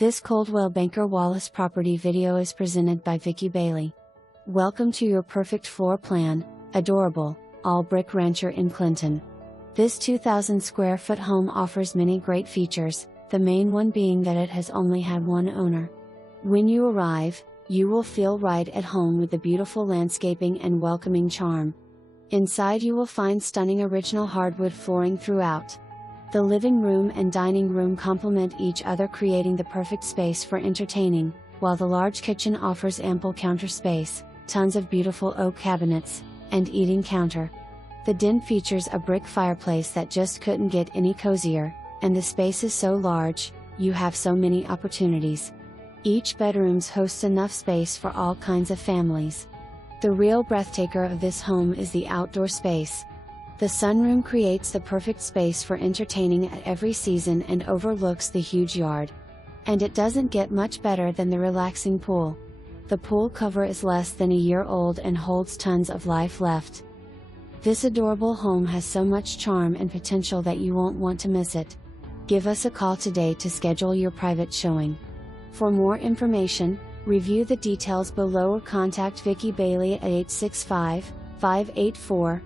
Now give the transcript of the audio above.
This Coldwell Banker Wallace property video is presented by Vicky Bailey. Welcome to your perfect floor plan, adorable, all-brick rancher in Clinton. This 2,000 square foot home offers many great features, the main one being that it has only had one owner. When you arrive, you will feel right at home with the beautiful landscaping and welcoming charm. Inside you will find stunning original hardwood flooring throughout. The living room and dining room complement each other, creating the perfect space for entertaining, while the large kitchen offers ample counter space, tons of beautiful oak cabinets, and eating counter. The den features a brick fireplace that just couldn't get any cozier, and the space is so large, you have so many opportunities. Each bedrooms hosts enough space for all kinds of families. The real breathtaker of this home is the outdoor space. The sunroom creates the perfect space for entertaining at every season and overlooks the huge yard. And it doesn't get much better than the relaxing pool. The pool cover is less than a year old and holds tons of life left. This adorable home has so much charm and potential that you won't want to miss it. Give us a call today to schedule your private showing. For more information, review the details below or contact Vicky Bailey at 865-584-4000.